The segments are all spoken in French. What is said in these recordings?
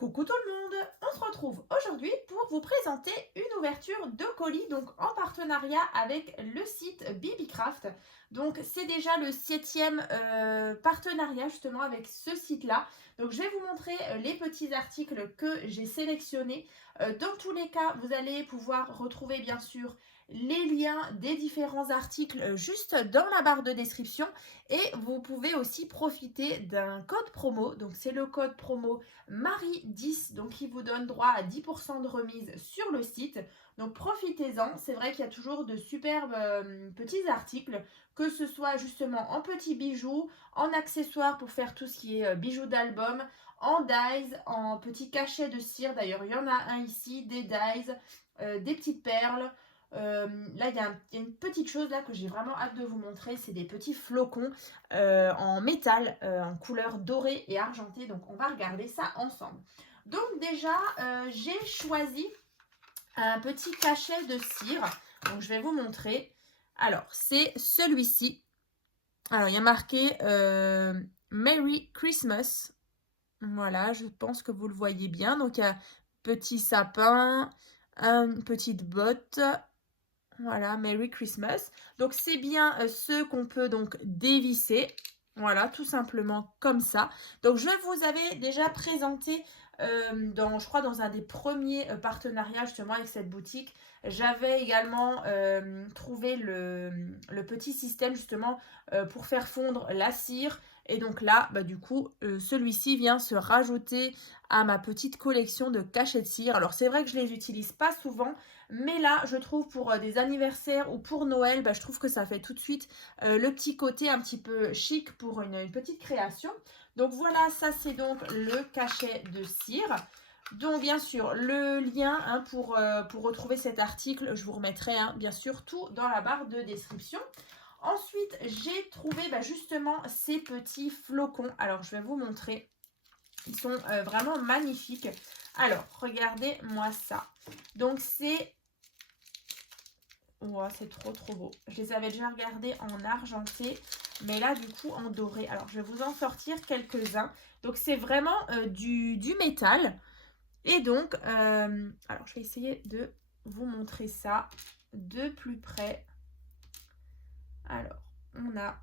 Coucou tout le monde, on se retrouve aujourd'hui pour vous présenter une ouverture de colis donc en partenariat avec le site Bibicraft. Donc c'est déjà le septième partenariat justement avec ce site-là. Donc je vais vous montrer les petits articles que j'ai sélectionnés. Dans tous les cas, vous allez pouvoir retrouver bien sûr les liens des différents articles juste dans la barre de description et vous pouvez aussi profiter d'un code promo. Donc c'est le code promo Marie10, donc qui vous donne droit à 10% de remise sur le site. Donc profitez-en, c'est vrai qu'il y a toujours de superbes petits articles, que ce soit justement en petits bijoux, en accessoires pour faire tout ce qui est bijoux d'album, en dies, en petits cachets de cire, d'ailleurs il y en a un ici, des dies, des petites perles. Là, il y a une petite chose là que j'ai vraiment hâte de vous montrer, c'est des petits flocons en métal, en couleur dorée et argentée. Donc, on va regarder ça ensemble. Donc, déjà, j'ai choisi un petit cachet de cire. Donc, je vais vous montrer. Alors, c'est celui-ci. Alors, il y a marqué Merry Christmas. Voilà, je pense que vous le voyez bien. Donc, il y a petit sapin, une petite botte. Voilà, Merry Christmas. Donc, c'est bien ce qu'on peut donc dévisser. Voilà, tout simplement comme ça. Donc, je vous avais déjà présenté, je crois, dans un des premiers partenariats justement avec cette boutique. J'avais également trouvé le petit système justement pour faire fondre la cire. Et donc là, bah, du coup, celui-ci vient se rajouter à ma petite collection de cachets de cire. Alors, c'est vrai que je ne les utilise pas souvent, mais là, je trouve pour des anniversaires ou pour Noël, bah, je trouve que ça fait tout de suite le petit côté un petit peu chic pour une petite création. Donc voilà, ça c'est donc le cachet de cire. Donc bien sûr, le lien pour retrouver cet article, je vous remettrai bien sûr tout dans la barre de description. Ensuite, j'ai trouvé justement ces petits flocons. Alors, je vais vous montrer. Ils sont vraiment magnifiques. Alors, regardez-moi ça. Donc, c'est... Oh, c'est trop, trop beau. Je les avais déjà regardés en argenté, mais là, du coup, en doré. Alors, je vais vous en sortir quelques-uns. Donc, c'est vraiment du métal. Et donc, alors, je vais essayer de vous montrer ça de plus près. Alors, on a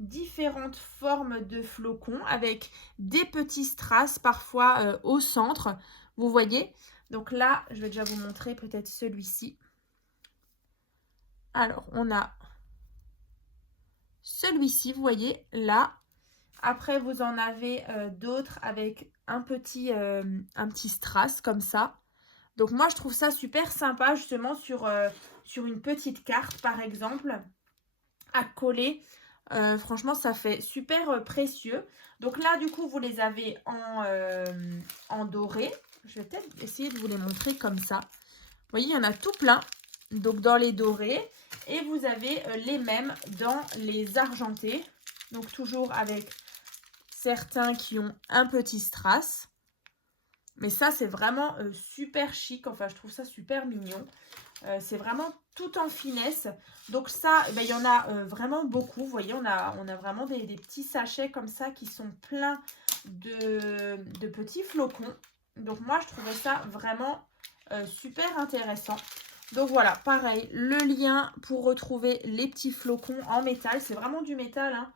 différentes formes de flocons avec des petits strass parfois au centre. Vous voyez? Donc là, je vais déjà vous montrer peut-être celui-ci. Alors, on a celui-ci, vous voyez, là. Après, vous en avez d'autres avec un petit strass comme ça. Donc moi, je trouve ça super sympa justement sur une petite carte, par exemple, à coller. Franchement, ça fait super précieux. Donc là, du coup, vous les avez en doré. Je vais peut-être essayer de vous les montrer comme ça. Vous voyez, il y en a tout plein. Donc dans les dorés. Et vous avez les mêmes dans les argentés. Donc toujours avec certains qui ont un petit strass. Mais ça, c'est vraiment super chic. Enfin, je trouve ça super mignon. C'est vraiment tout en finesse. Donc ça, il y en a vraiment beaucoup. Vous voyez, on a vraiment des petits sachets comme ça qui sont pleins de petits flocons. Donc moi, je trouvais ça vraiment super intéressant. Donc voilà, pareil, le lien pour retrouver les petits flocons en métal. C'est vraiment du métal, hein.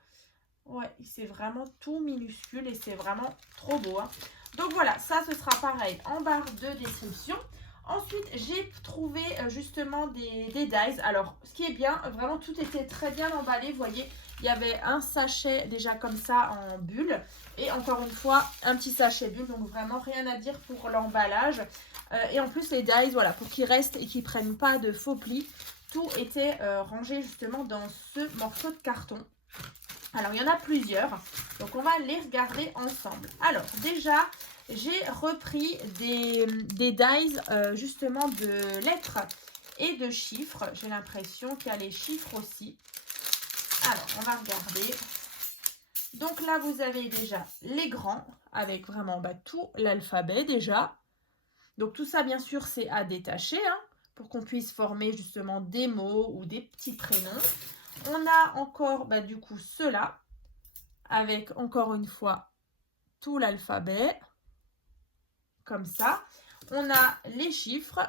Ouais, c'est vraiment tout minuscule et c'est vraiment trop beau, hein. Donc voilà, ça ce sera pareil en barre de description. Ensuite, j'ai trouvé justement des dies. Alors, ce qui est bien, vraiment tout était très bien emballé. Vous voyez, il y avait un sachet déjà comme ça en bulle. Et encore une fois, un petit sachet bulle. Donc vraiment rien à dire pour l'emballage. Et en plus, les dies, voilà, pour qu'ils restent et qu'ils ne prennent pas de faux plis. Tout était rangé justement dans ce morceau de carton. Alors, il y en a plusieurs. Donc, on va les regarder ensemble. Alors, déjà, j'ai repris des dies justement de lettres et de chiffres. J'ai l'impression qu'il y a les chiffres aussi. Alors, on va regarder. Donc là, vous avez déjà les grands avec vraiment tout l'alphabet déjà. Donc, tout ça, bien sûr, c'est à détacher pour qu'on puisse former justement des mots ou des petits prénoms. On a encore du coup ceux-là avec encore une fois tout l'alphabet. comme ça. On a les chiffres,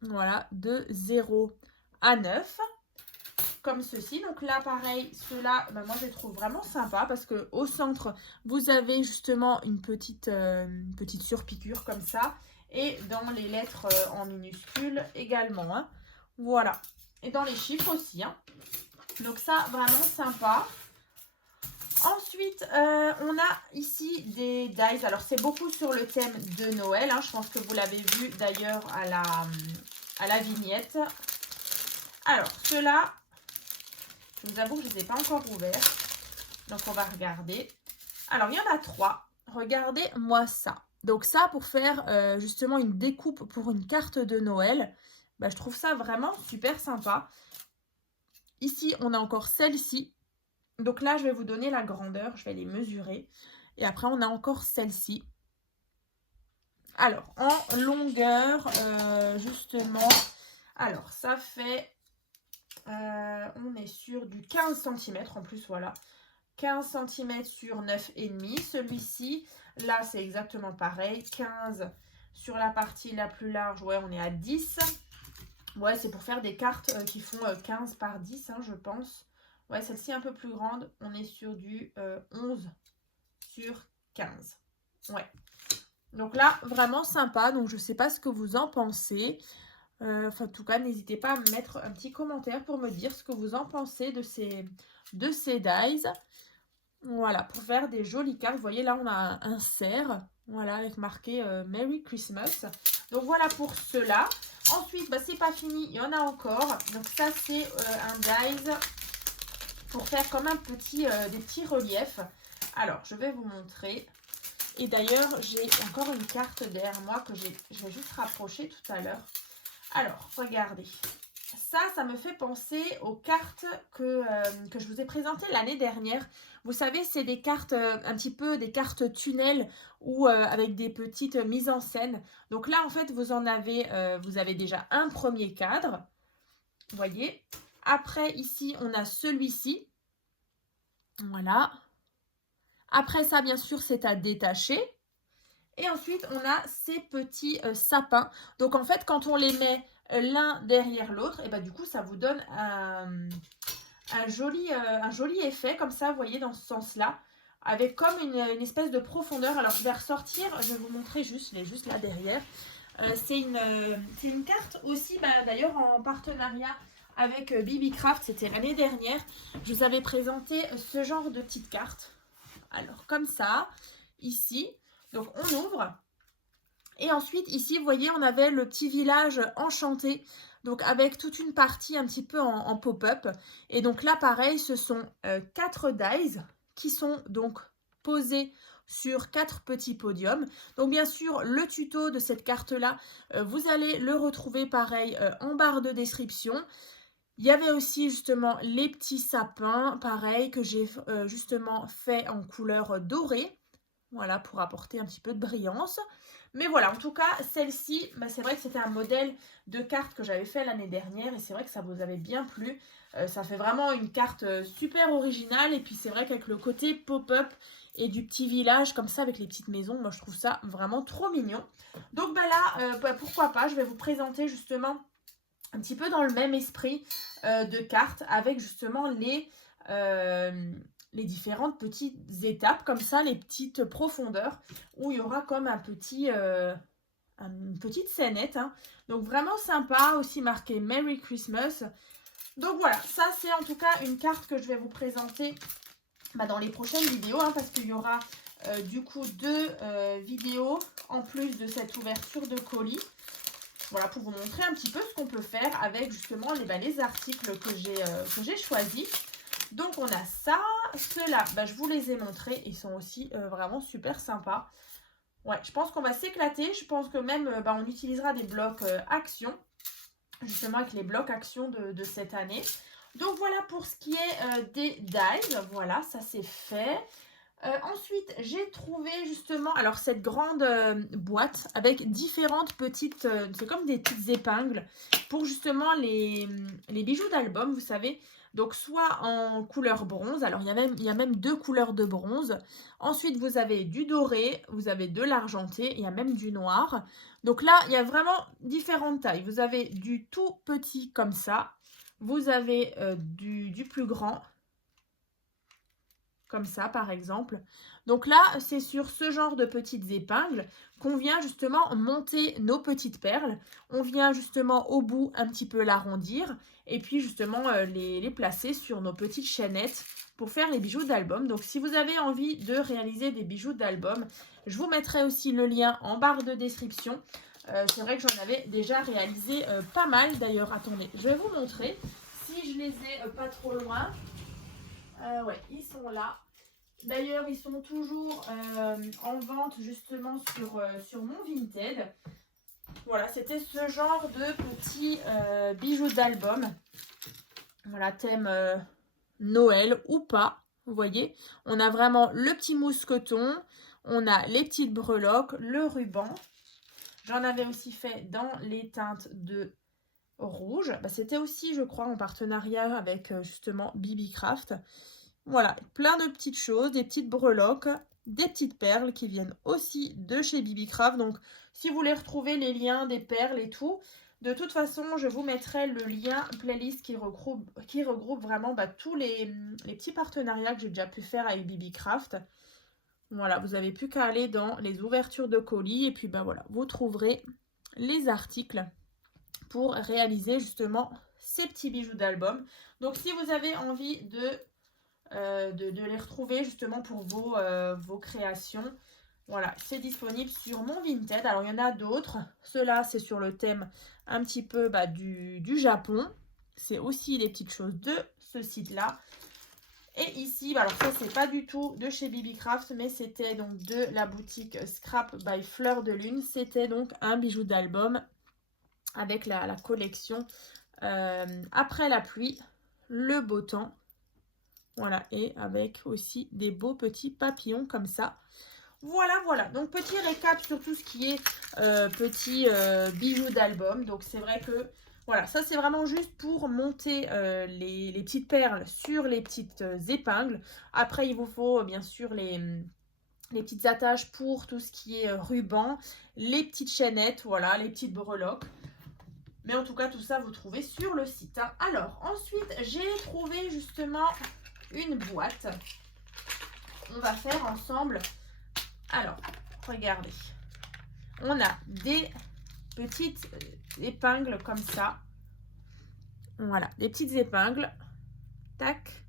voilà, de 0 à 9, comme ceci. Donc là, pareil, ceux-là, bah, moi, je les trouve vraiment sympas parce qu'au centre, vous avez justement une petite surpiqûre comme ça. Et dans les lettres en minuscules également, hein. Voilà. Et dans les chiffres aussi, hein. Donc ça, vraiment sympa. Ensuite, on a ici des dies. Alors, c'est beaucoup sur le thème de Noël, hein. Je pense que vous l'avez vu d'ailleurs à la vignette. Alors, ceux-là, je vous avoue que je ne les ai pas encore ouverts. Donc, on va regarder. Alors, il y en a 3. Regardez-moi ça. Donc, ça, pour faire justement une découpe pour une carte de Noël, bah, je trouve ça vraiment super sympa. Ici, on a encore celle-ci. Donc là, je vais vous donner la grandeur, je vais les mesurer. Et après, on a encore celle-ci. Alors, en longueur, justement, alors ça fait, on est sur du 15 cm en plus, voilà. 15 cm sur 9,5. Celui-ci, là, c'est exactement pareil. 15 sur la partie la plus large, ouais, on est à 10. Ouais, c'est pour faire des cartes qui font 15 par 10, hein, je pense. Ouais, celle-ci un peu plus grande, on est sur du 11 sur 15. Ouais. Donc là, vraiment sympa. Donc, je ne sais pas ce que vous en pensez. Enfin, en tout cas, n'hésitez pas à me mettre un petit commentaire pour me dire ce que vous en pensez de ces dies. Voilà, pour faire des jolies cartes. Vous voyez, là, on a un cerf. Voilà, avec marqué Merry Christmas. Donc, voilà pour cela. Ensuite, bah, c'est pas fini. Il y en a encore. Donc, ça, c'est un dies pour faire comme un des petits reliefs. Alors, je vais vous montrer. Et d'ailleurs, j'ai encore une carte derrière moi que je vais juste rapprocher tout à l'heure. Alors, regardez. Ça me fait penser aux cartes que je vous ai présentées l'année dernière. Vous savez, c'est des cartes, un petit peu des cartes tunnels ou avec des petites mises en scène. Donc là, en fait, vous avez déjà un premier cadre. Vous voyez. Après, ici, on a celui-ci. Voilà. Après ça, bien sûr, c'est à détacher. Et ensuite, on a ces petits sapins. Donc, en fait, quand on les met l'un derrière l'autre, et bah, du coup, ça vous donne un joli effet, comme ça, vous voyez, dans ce sens-là, avec comme une espèce de profondeur. Alors, je vais ressortir, je vais vous montrer juste, elle est juste là derrière. C'est une carte aussi, bah, d'ailleurs, en partenariat avec BB-Craft, c'était l'année dernière. Je vous avais présenté ce genre de petite carte. Alors, comme ça, ici. Donc, on ouvre. Et ensuite, ici, vous voyez, on avait le petit village enchanté. Donc, avec toute une partie un petit peu en pop-up. Et donc là, pareil, ce sont 4 dies qui sont donc posés sur 4 petits podiums. Donc, bien sûr, le tuto de cette carte-là, vous allez le retrouver, pareil, en barre de description. Il y avait aussi justement les petits sapins, pareil, que j'ai justement fait en couleur dorée. Voilà, pour apporter un petit peu de brillance. Mais voilà, en tout cas, celle-ci, bah, c'est vrai que c'était un modèle de carte que j'avais fait l'année dernière. Et c'est vrai que ça vous avait bien plu. Ça fait vraiment une carte super originale. Et puis c'est vrai qu'avec le côté pop-up et du petit village comme ça avec les petites maisons, moi je trouve ça vraiment trop mignon. Donc bah là, bah, pourquoi pas, je vais vous présenter justement un petit peu dans le même esprit de cartes avec justement les différentes petites étapes comme ça, les petites profondeurs où il y aura comme une petite scénette, hein. Donc vraiment sympa, aussi marqué Merry Christmas. Donc voilà, ça c'est en tout cas une carte que je vais vous présenter dans les prochaines vidéos, hein, parce qu'il y aura du coup 2 vidéos en plus de cette ouverture de colis. Voilà, pour vous montrer un petit peu ce qu'on peut faire avec justement les articles que j'ai choisis. Donc, on a ça. Ceux-là, je vous les ai montrés. Ils sont aussi vraiment super sympas. Ouais, je pense qu'on va s'éclater. Je pense que même, on utilisera des blocs action. Justement, avec les blocs action de cette année. Donc, voilà pour ce qui est des dies. Voilà, ça c'est fait. Ensuite, j'ai trouvé justement alors cette grande boîte avec différentes petites, c'est comme des petites épingles pour justement les bijoux d'album, vous savez. Donc soit en couleur bronze, alors il y a même deux couleurs de bronze. Ensuite vous avez du doré, vous avez de l'argenté, il y a même du noir. Donc là il y a vraiment différentes tailles. Vous avez du tout petit comme ça, vous avez du plus grand, comme ça par exemple. Donc là, c'est sur ce genre de petites épingles qu'on vient justement monter nos petites perles. On vient justement au bout un petit peu l'arrondir et puis justement les placer sur nos petites chaînettes pour faire les bijoux d'album. Donc si vous avez envie de réaliser des bijoux d'album, je vous mettrai aussi le lien en barre de description. C'est vrai que j'en avais déjà réalisé pas mal. D'ailleurs, attendez, je vais vous montrer si je les ai pas trop loin. Ouais, ils sont là. D'ailleurs, ils sont toujours en vente justement sur mon Vinted. Voilà, c'était ce genre de petits bijoux d'album. Voilà, thème Noël ou pas. Vous voyez, on a vraiment le petit mousqueton, on a les petites breloques, le ruban. J'en avais aussi fait dans les teintes de rouge. Bah, c'était aussi, je crois, en partenariat avec justement Bibicraft. Voilà, plein de petites choses, des petites breloques, des petites perles qui viennent aussi de chez Bibicraft. Donc, si vous voulez retrouver les liens des perles et tout, de toute façon, je vous mettrai le lien playlist qui regroupe vraiment tous les petits partenariats que j'ai déjà pu faire avec Bibicraft. Voilà, vous n'avez plus qu'à aller dans les ouvertures de colis et puis voilà, vous trouverez les articles pour réaliser justement ces petits bijoux d'album. Donc, si vous avez envie de les retrouver justement pour vos créations. Voilà, c'est disponible sur mon Vinted. Alors, il y en a d'autres. Ceux-là, c'est sur le thème un petit peu du Japon. C'est aussi des petites choses de ce site-là. Et ici, alors ça, c'est pas du tout de chez Bibicraft, mais c'était donc de la boutique Scrap by Fleur de Lune. C'était donc un bijou d'album avec la collection Après la pluie, le beau temps. Voilà, et avec aussi des beaux petits papillons comme ça. Voilà, voilà. Donc, petit récap sur tout ce qui est petits bijoux d'album. Donc, c'est vrai que, voilà, ça, c'est vraiment juste pour monter les petites perles sur les petites épingles. Après, il vous faut, bien sûr, les petites attaches pour tout ce qui est ruban, les petites chaînettes, voilà, les petites breloques. Mais en tout cas, tout ça, vous trouvez sur le site. Hein. Alors, ensuite, j'ai trouvé justement une boîte. On va faire ensemble. Alors, regardez. On a des petites épingles comme ça. Voilà, des petites épingles. Tac.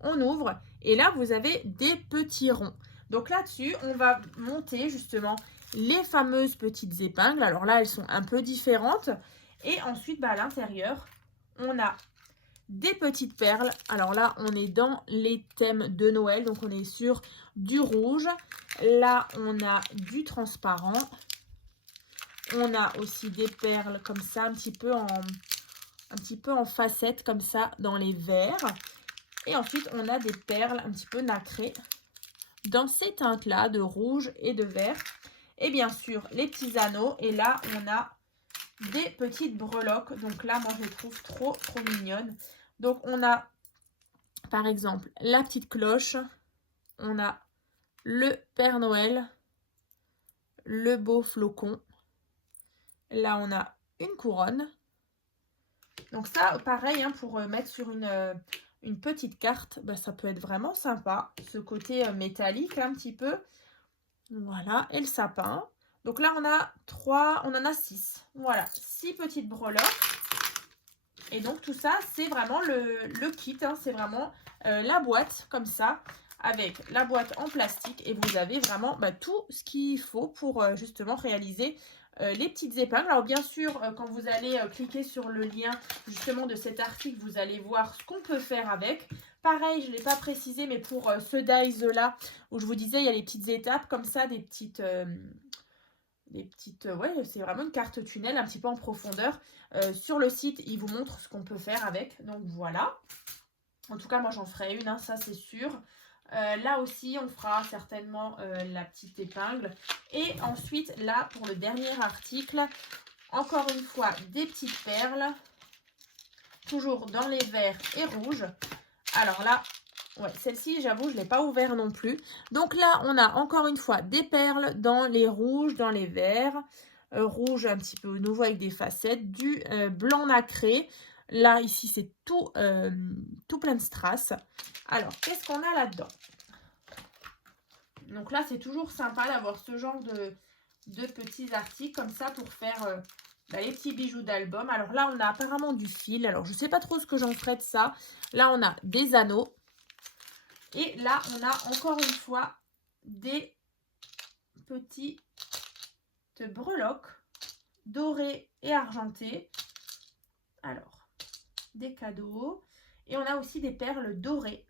On ouvre. Et là, vous avez des petits ronds. Donc là-dessus, on va monter justement les fameuses petites épingles. Alors là, elles sont un peu différentes. Et ensuite, à l'intérieur, on a des petites perles. Alors là, on est dans les thèmes de Noël. Donc, on est sur du rouge. Là, on a du transparent. On a aussi des perles comme ça, un petit peu en facettes comme ça dans les verts. Et ensuite, on a des perles un petit peu nacrées dans ces teintes-là de rouge et de vert. Et bien sûr, les petits anneaux. Et là, on a des petites breloques. Donc là, moi, je les trouve trop, trop mignonnes. Donc, on a, par exemple, la petite cloche. On a le Père Noël. Le beau flocon. Là, on a une couronne. Donc ça, pareil, hein, pour mettre sur une petite carte, ça peut être vraiment sympa. Ce côté métallique, un petit peu. Voilà, et le sapin. Donc là, on en a 6. Voilà, 6 petites breloques. Et donc, tout ça, c'est vraiment le kit. Hein, c'est vraiment la boîte, comme ça, avec la boîte en plastique. Et vous avez vraiment tout ce qu'il faut pour justement réaliser les petites épingles. Alors, bien sûr, quand vous allez cliquer sur le lien justement de cet article, vous allez voir ce qu'on peut faire avec. Pareil, je ne l'ai pas précisé, mais pour ce dies-là, où je vous disais, il y a les petites étapes comme ça, des petites... ouais, c'est vraiment une carte tunnel un petit peu en profondeur. Sur le site, il vous montre ce qu'on peut faire avec. Donc voilà. En tout cas, moi j'en ferai une, hein, ça c'est sûr. Là aussi, on fera certainement la petite épingle. Et ensuite, là, pour le dernier article, encore une fois, des petites perles. toujours dans les verts et rouges. Alors là, ouais, celle-ci, j'avoue, je ne l'ai pas ouvert non plus. Donc là, on a encore une fois des perles dans les rouges, dans les verts. Rouge un petit peu nouveau avec des facettes. Du blanc nacré. Là, ici, c'est tout plein de strass. Alors, qu'est-ce qu'on a là-dedans? Donc là, c'est toujours sympa d'avoir ce genre de petits articles comme ça pour faire les petits bijoux d'album. Alors là, on a apparemment du fil. Alors, je ne sais pas trop ce que j'en ferai de ça. Là, on a des anneaux. Et là, on a encore une fois des petites breloques dorées et argentées. Alors, des cadeaux. Et on a aussi des perles dorées.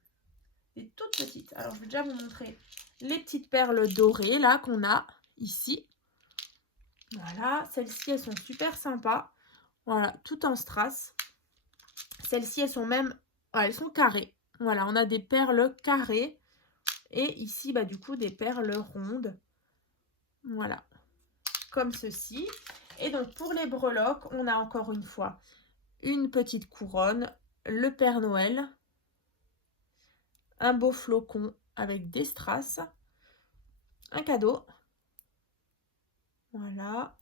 Des toutes petites. Alors, je vais déjà vous montrer les petites perles dorées là qu'on a ici. Voilà, celles-ci, elles sont super sympas. Voilà, tout en strass. Celles-ci, elles sont même, elles sont carrées. Voilà, on a des perles carrées. Et ici, bah, du coup, des perles rondes. Voilà, comme ceci. Et donc, pour les breloques, on a encore une fois une petite couronne, le Père Noël, un beau flocon avec des strass, un cadeau. Voilà,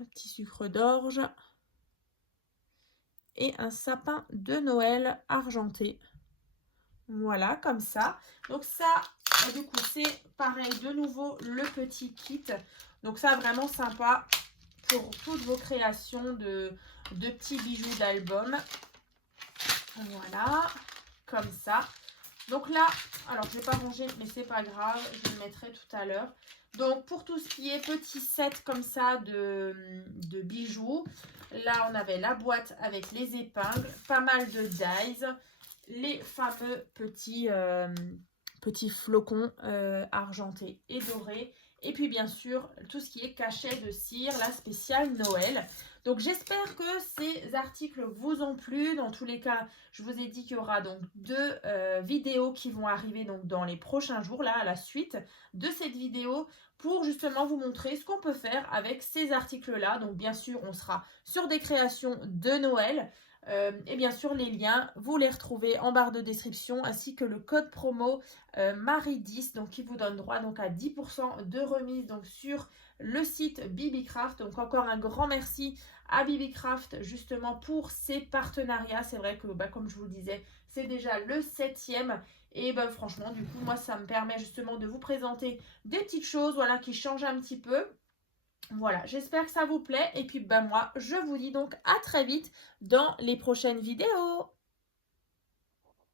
un petit sucre d'orge et un sapin de Noël argenté. Voilà, comme ça. Donc ça, du coup, c'est pareil, de nouveau, le petit kit. Donc ça, vraiment sympa pour toutes vos créations de petits bijoux d'album. Voilà, comme ça. Donc là, alors je ne vais pas ranger, mais c'est pas grave, je le mettrai tout à l'heure. Donc pour tout ce qui est petit set comme ça de bijoux, là on avait la boîte avec les épingles, pas mal de dies, les fameux petits flocons argentés et dorés. Et puis bien sûr, tout ce qui est cachet de cire, la spéciale Noël. Donc j'espère que ces articles vous ont plu. Dans tous les cas, je vous ai dit qu'il y aura donc 2 vidéos qui vont arriver donc dans les prochains jours, là, à la suite de cette vidéo, pour justement vous montrer ce qu'on peut faire avec ces articles-là. Donc bien sûr, on sera sur des créations de Noël. Et bien sûr, les liens, vous les retrouvez en barre de description, ainsi que le code promo Marie10, donc qui vous donne droit donc à 10% de remise donc sur le site Bibicraft. Donc encore un grand merci à Bibicraft justement pour ces partenariats. C'est vrai que comme je vous le disais, c'est déjà le 7e. Et franchement, du coup, moi, ça me permet justement de vous présenter des petites choses, voilà, qui changent un petit peu. Voilà, j'espère que ça vous plaît. Et puis, moi, je vous dis donc à très vite dans les prochaines vidéos.